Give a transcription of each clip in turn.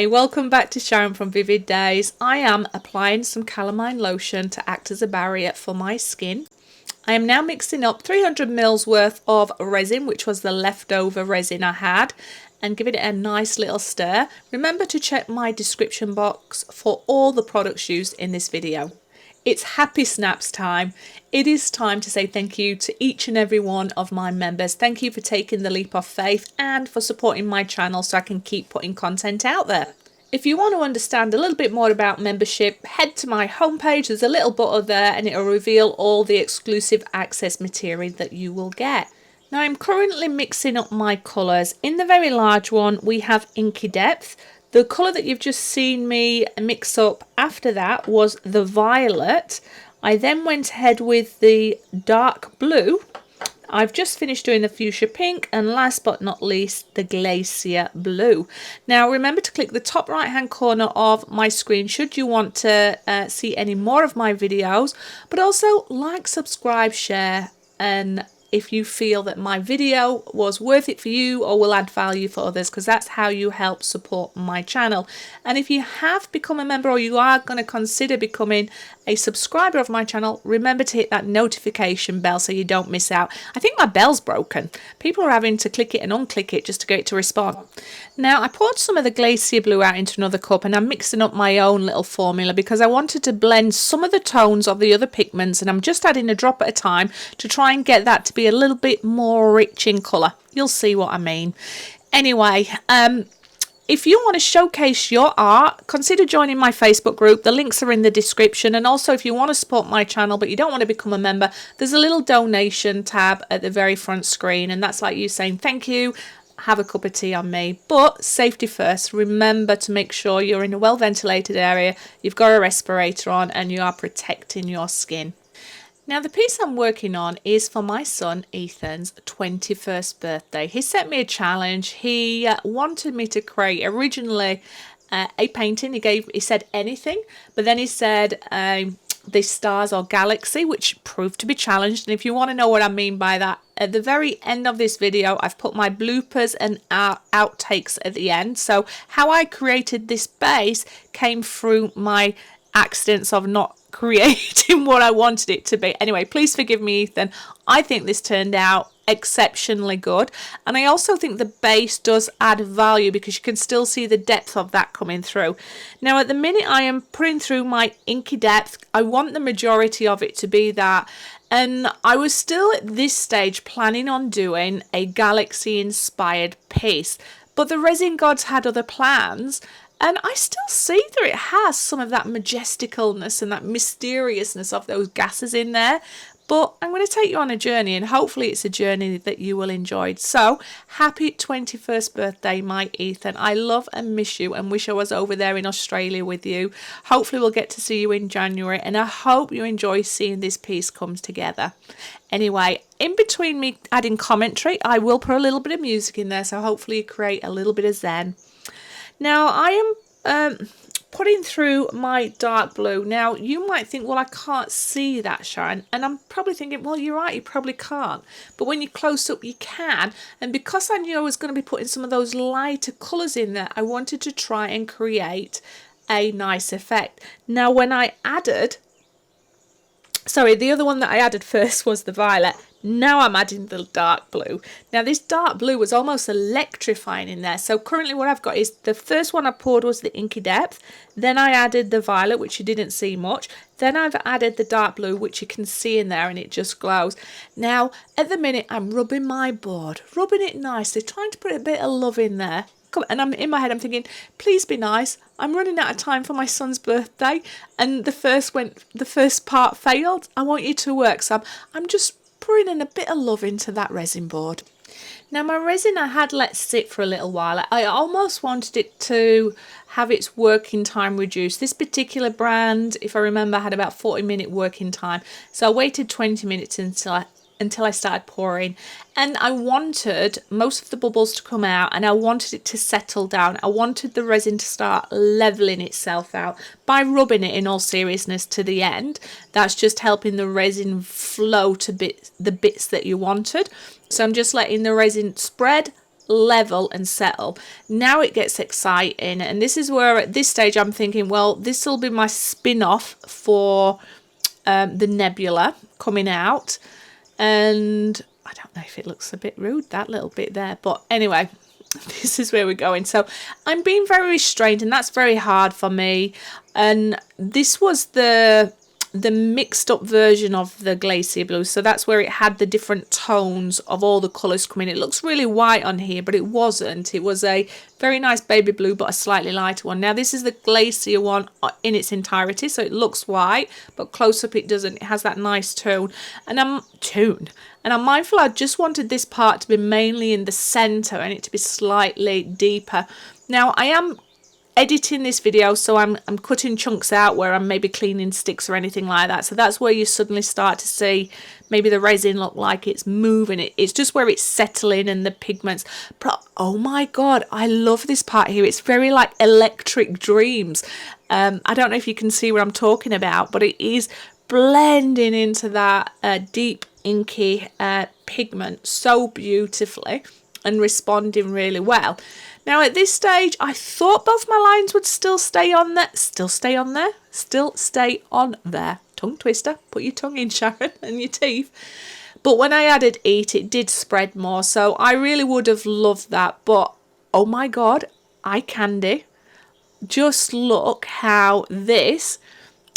Hi, welcome back to Sharon from Vivid Days. I am applying some calamine lotion to act as a barrier for my skin. I am now mixing up 300 ml worth of resin, which was the leftover resin I had, and giving it a nice little stir. Remember to check my description box for all the products used in this video. It's happy snaps time. It is time to say thank you to each and every one of my members. Thank you for taking the leap of faith and for supporting my channel so I can keep putting content out there. If you want to understand a little bit more about membership, head to my homepage. There's a little button there and it'll reveal all the exclusive access material that you will get. Now I'm currently mixing up my colours. In the very large one we have Inky Depth. The colour that you've just seen me mix up after that was the violet. I then went ahead with the dark blue. I've just finished doing the fuchsia pink, and last but not least the glacier blue. Now remember to click the top right hand corner of my screen should you want to see any more of my videos, but also like, subscribe, share, and if you feel that my video was worth it for you or will add value for others, because that's how you help support my channel. And if you have become a member or you are going to consider becoming a subscriber of my channel, remember to hit that notification bell so you don't miss out. I think my bell's broken. People are having to click it and unclick it just to get it to respond. Now I poured some of the glacier blue out into another cup and I'm mixing up my own little formula because I wanted to blend some of the tones of the other pigments, and I'm just adding a drop at a time to try and get that to be a little bit more rich in colour. You'll see what I mean. Anyway, if you want to showcase your art, consider joining my Facebook group. The links are in the description. And also if you want to support my channel but you don't want to become a member, there's a little donation tab at the very front screen, and that's like you saying thank you, have a cup of tea on me. But safety first. Remember to make sure you're in a well ventilated area, you've got a respirator on, and you are protecting your skin. Now the piece I'm working on is for my son Ethan's 21st birthday. He sent me a challenge. He wanted me to create originally a painting. He said anything, but then he said the stars or galaxy, which proved to be challenged. And if you want to know what I mean by that, at the very end of this video I've put my bloopers and outtakes at the end. So how I created this base came through my accidents of not creating what I wanted it to be. Anyway, please forgive me, Ethan. I think this turned out exceptionally good, and I also think the base does add value because you can still see the depth of that coming through. Now at the minute I am putting through my Inky Depth. I want the majority of it to be that, and I was still at this stage planning on doing a galaxy inspired piece, but the resin gods had other plans. And I still see that it has some of that majesticalness and that mysteriousness of those gases in there. But I'm going to take you on a journey, and hopefully it's a journey that you will enjoy. So happy 21st birthday, my Ethan. I love and miss you and wish I was over there in Australia with you. Hopefully we'll get to see you in January, and I hope you enjoy seeing this piece come together. Anyway, in between me adding commentary, I will put a little bit of music in there, so hopefully you create a little bit of zen. Now I am putting through my dark blue. Now you might think, well, I can't see that, Sharon, and I'm probably thinking, well, you're right, you probably can't, but when you're close up you can. And because I knew I was going to be putting some of those lighter colours in there, I wanted to try and create a nice effect. Now when I added, the other one that I added first was the violet. Now I'm adding the dark blue. Now this dark blue was almost electrifying in there. So currently what I've got is the first one I poured was the Inky Depth. Then I added the violet, which you didn't see much. Then I've added the dark blue, which you can see in there, and it just glows. Now at the minute I'm rubbing my board, rubbing it nicely, trying to put a bit of love in there. And I'm in my head I'm thinking, please be nice. I'm running out of time for my son's birthday, and the first part failed. I want you to work. So I'm just pouring in a bit of love into that resin board. Now my resin I had let sit for a little while. I almost wanted it to have its working time reduced. This particular brand, if I remember, had about 40-minute working time. So I waited 20 minutes until I started pouring, and I wanted most of the bubbles to come out, and I wanted it to settle down. I wanted the resin to start leveling itself out by rubbing it, in all seriousness, to the end. That's just helping the resin flow to the bits that you wanted. So I'm just letting the resin spread, level and settle, now it gets exciting. And this is where at this stage I'm thinking, well, this will be my spin-off for the nebula coming out. And I don't know if it looks a bit rude, that little bit there, but anyway, this is where we're going. So I'm being very restrained, and that's very hard for me. And this was the mixed up version of the glacier blue, so that's where it had the different tones of all the colours coming. It looks really white on here, but it wasn't. It was a very nice baby blue, but a slightly lighter one. Now this is the glacier one in its entirety, so it looks white, but close up it doesn't. It has that nice tone, and I'm mindful I just wanted this part to be mainly in the centre and it to be slightly deeper. Now I am editing this video, so I'm cutting chunks out where I'm maybe cleaning sticks or anything like that, so that's where you suddenly start to see maybe the resin look like it's moving. It's just where it's settling and the pigments. But oh my god, I love this part here. It's very like Electric Dreams. I don't know if you can see what I'm talking about, but it is blending into that deep inky pigment so beautifully and responding really well. Now at this stage I thought both my lines would still stay on there, tongue twister, put your tongue in, Sharon, and your teeth. But when I added Eat, it did spread more, so I really would have loved that. But oh my god, eye candy, just look how this,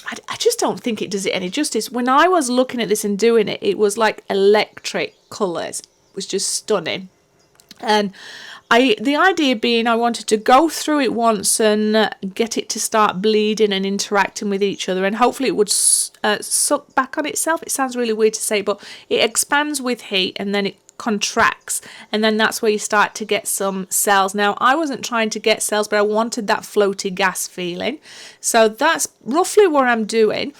I just don't think it does it any justice. When I was looking at this and doing it, it was like electric colours. It was just stunning. And the idea being I wanted to go through it once and get it to start bleeding and interacting with each other, and hopefully it would suck back on itself. It sounds really weird to say, but it expands with heat and then it contracts, and then that's where you start to get some cells. Now I wasn't trying to get cells, but I wanted that floaty gas feeling, so that's roughly what I'm doing.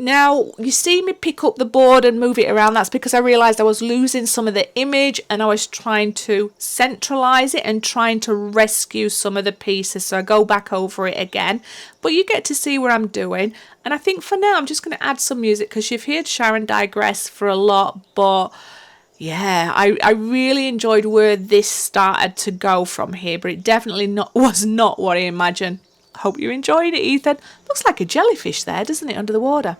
Now you see me pick up the board and move it around. That's because I realised I was losing some of the image and I was trying to centralise it and trying to rescue some of the pieces, so I go back over it again. But you get to see what I'm doing, and I think for now I'm just going to add some music because you've heard Sharon digress for a lot. But yeah, I really enjoyed where this started to go from here, but it definitely was not what I imagined. Hope you enjoyed it, Ethan. Looks like a jellyfish there, doesn't it, under the water?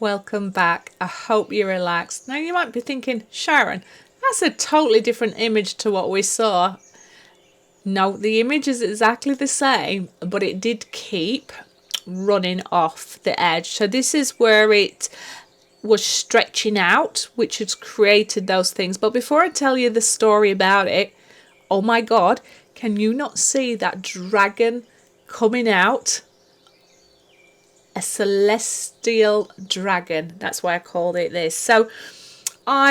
Welcome back. I hope you're relaxed. Now you might be thinking, Sharon, that's a totally different image to what we saw. No, the image is exactly the same, but it did keep running off the edge. So this is where it was stretching out, which has created those things. But before I tell you the story about it, oh my God, can you not see that dragon coming out? a celestial dragon. That's why I called it this. So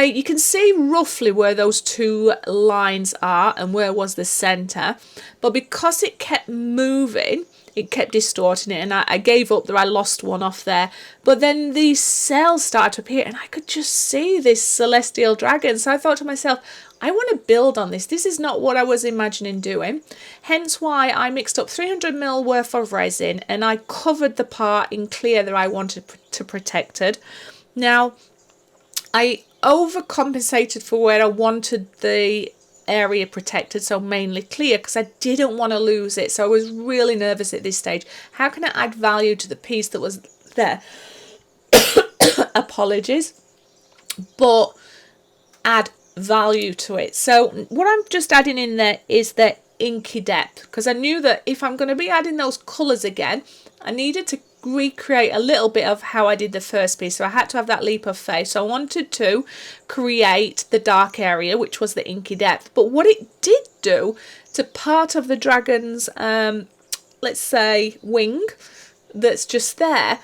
you can see roughly where those two lines are and where was the center, but because it kept moving, it kept distorting it, and I gave up there. I lost one off there, but then these cells started to appear and I could just see this celestial dragon. So I thought to myself, I want to build on this. This is not what I was imagining doing, hence why I mixed up 300 ml worth of resin and I covered the part in clear that I wanted to protected. Now I overcompensated for where I wanted the area protected, so mainly clear, because I didn't want to lose it. So I was really nervous at this stage. How can I add value to the piece that was there? Apologies, but add value to it. So what I'm just adding in there is the inky depth, because I knew that if I'm going to be adding those colours again, I needed to recreate a little bit of how I did the first piece, so I had to have that leap of faith. So I wanted to create the dark area, which was the inky depth, but what it did do to part of the dragon's let's say wing that's just there,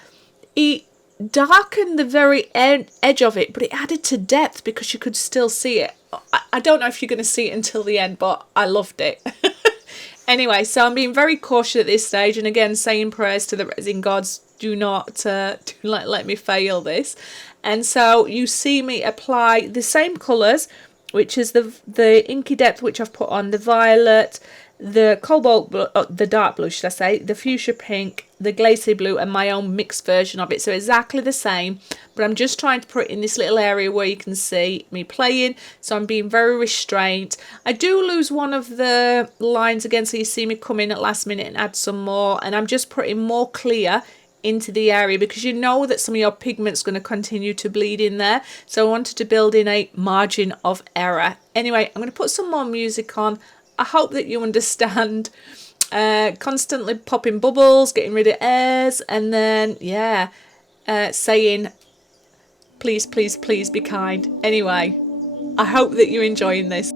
it darkened the very edge of it, but it added to depth because you could still see it. I don't know if you're going to see it until the end, but I loved it. Anyway, so I'm being very cautious at this stage, and again saying prayers to the resin gods, do not let me fail this. And so you see me apply the same colours, which is the inky depth, which I've put on, the violet, the cobalt blue, the dark blue should I say, the fuchsia pink, the glacier blue, and my own mixed version of it. So exactly the same, but I'm just trying to put it in this little area where you can see me playing, so I'm being very restrained. I do lose one of the lines again, so you see me come in at last minute and add some more, and I'm just putting more clear into the area because you know that some of your pigment's going to continue to bleed in there, so I wanted to build in a margin of error. Anyway, I'm going to put some more music on. I hope that you understand. Constantly popping bubbles, getting rid of airs, and then yeah, saying please, please, please be kind. Anyway, I hope that you're enjoying this.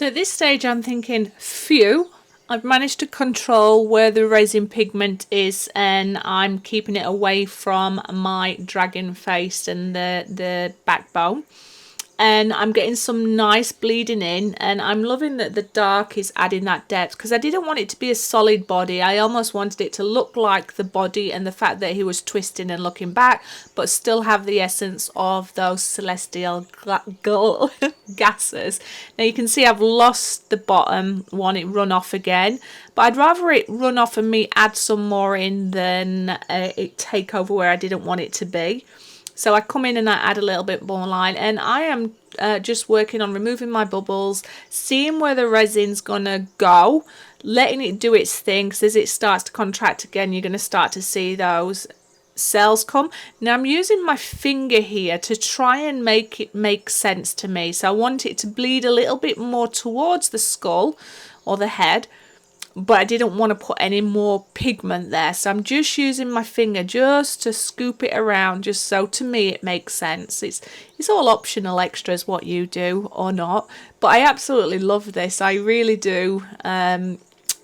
So at this stage I'm thinking, phew, I've managed to control where the resin pigment is, and I'm keeping it away from my dragon face and the backbone. And I'm getting some nice bleeding in, and I'm loving that the dark is adding that depth, because I didn't want it to be a solid body. I almost wanted it to look like the body and the fact that he was twisting and looking back, but still have the essence of those celestial gases. Now you can see I've lost the bottom one, it run off again, but I'd rather it run off and me add some more in than it take over where I didn't want it to be. So I come in and I add a little bit more line, and I am just working on removing my bubbles, seeing where the resin's gonna go, letting it do its thing, because as it starts to contract again, you're going to start to see those cells come. Now I'm using my finger here to try and make it make sense to me. So I want it to bleed a little bit more towards the skull or the head, but I didn't want to put any more pigment there, so I'm just using my finger just to scoop it around, just so to me it makes sense. It's all optional extras what you do or not, but I absolutely love this. I really do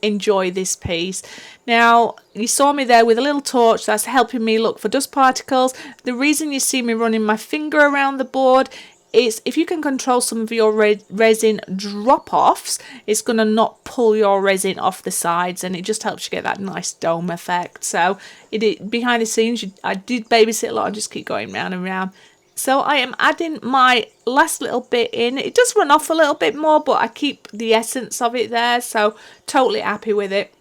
enjoy this piece. Now you saw me there with a little torch that's helping me look for dust particles. The reason you see me running my finger around the board is if you can control some of your resin drop-offs, it's going to not pull your resin off the sides, and it just helps you get that nice dome effect. So behind the scenes, I did babysit a lot and just keep going round and round. So I am adding my last little bit in. It does run off a little bit more, but I keep the essence of it there, so totally happy with it.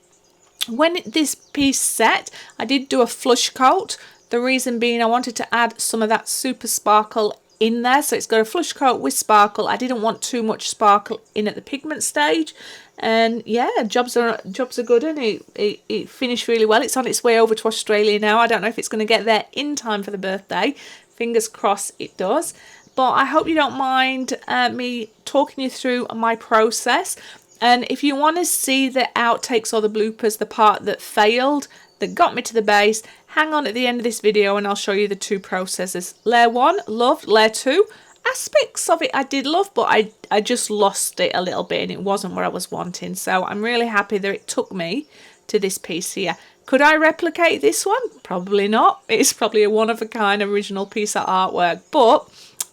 When this piece set, I did do a flush coat. The reason being I wanted to add some of that super sparkle in there, so it's got a flush coat with sparkle. I didn't want too much sparkle in at the pigment stage, and yeah, jobs are good, and it finished really well. It's on its way over to Australia now. I don't know if it's going to get there in time for the birthday. Fingers crossed it does. But I hope you don't mind me talking you through my process. And if you want to see the outtakes or the bloopers, the part that failed, that got me to the base, hang on at the end of this video and I'll show you the two processes. Layer 1, loved. Layer 2, aspects of it I did love, but I just lost it a little bit and it wasn't where I was wanting. So I'm really happy that it took me to this piece here. Could I replicate this one? Probably not. It's probably a one-of-a-kind original piece of artwork, but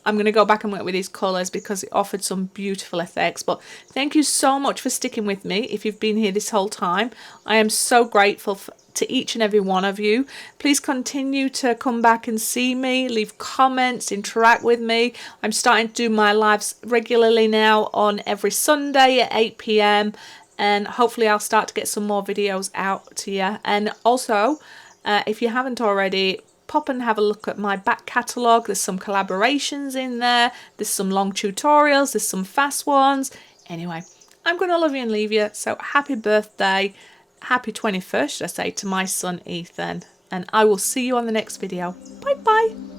I'm going to go back and work with these colours because it offered some beautiful effects. But thank you so much for sticking with me if you've been here this whole time. I am so grateful to each and every one of you. Please continue to come back and see me, leave comments, interact with me. I'm starting to do my lives regularly now on every Sunday at 8 PM, and hopefully I'll start to get some more videos out to you. And also, if you haven't already, pop and have a look at my back catalogue. There's some collaborations in there, there's some long tutorials, there's some fast ones. Anyway, I'm going to love you and leave you. So happy birthday, happy 21st, should I say, to my son Ethan, and I will see you on the next video. Bye bye.